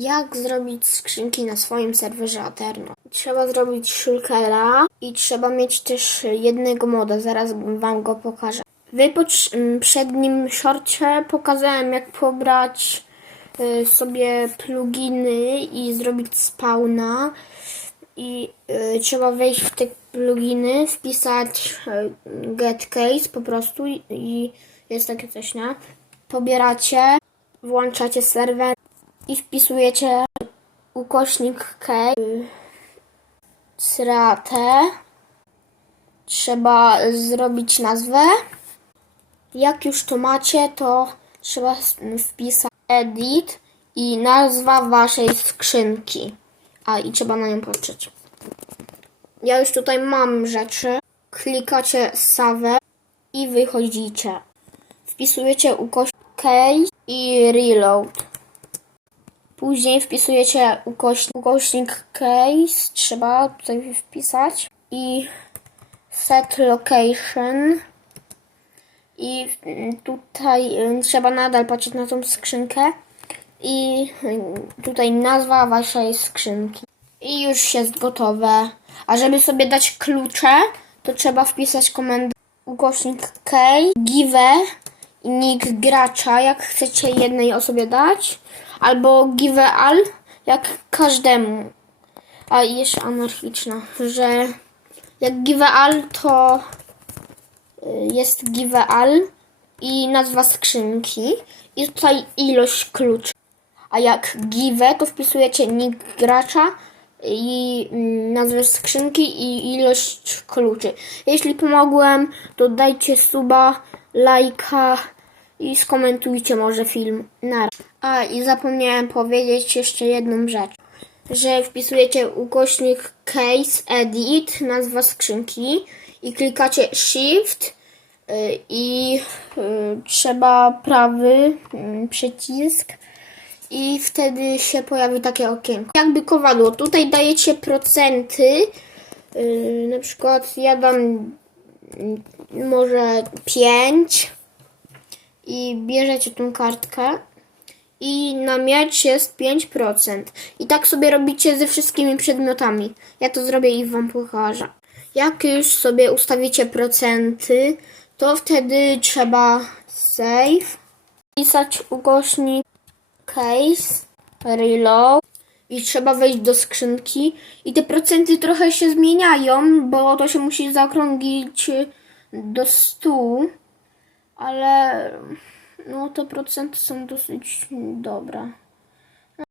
Jak zrobić skrzynki na swoim serwerze Aterno? Trzeba zrobić shulkera i trzeba mieć też jednego moda, zaraz wam go pokażę. W potrz- m, przednim shorcie pokazałem jak pobrać y, sobie pluginy i zrobić spawna i y, trzeba wejść w te pluginy, wpisać y, get case po prostu i jest takie coś, nie? Pobieracie, włączacie serwer i wpisujecie ukośnik K stratę. Trzeba zrobić nazwę. Jak już to macie, to trzeba wpisać edit i nazwa waszej skrzynki. A i trzeba na nią patrzeć. Ja już tutaj mam rzeczy. Klikacie save i wychodzicie. Wpisujecie ukośnik case i reload. Później wpisujecie ukośnik, ukośnik case, trzeba tutaj wpisać i set location i mm, tutaj mm, trzeba nadal patrzeć na tą skrzynkę i mm, tutaj nazwa waszej skrzynki. I już jest gotowe. A żeby sobie dać klucze, to trzeba wpisać komendę ukośnik K, give i nick gracza, jak chcecie jednej osobie dać, albo give all, jak każdemu. A jeszcze anarchiczna, że jak give all to y, jest give all i nazwa skrzynki i tutaj ilość kluczy. A jak give, to wpisujecie nick gracza i mm, nazwę skrzynki i ilość kluczy. Jeśli pomogłem, to dajcie suba, lajka i skomentujcie może film. Na. A i zapomniałem powiedzieć jeszcze jedną rzecz. Że wpisujecie ukośnik case edit, nazwa skrzynki i klikacie shift y, i y, trzeba prawy y, przycisk i wtedy się pojawi takie okienko. Jakby kowadło. Tutaj dajecie procenty. Yy, na przykład ja dam yy, może 5 i bierzecie tą kartkę i na miecz jest 5%. I tak sobie robicie ze wszystkimi przedmiotami. Ja to zrobię i wam pokażę. Jak już sobie ustawicie procenty, to wtedy trzeba save, pisać ukośnik case, reload i trzeba wejść do skrzynki i te procenty trochę się zmieniają, bo to się musi zaokrąglić do 100, ale no te procenty są dosyć dobre.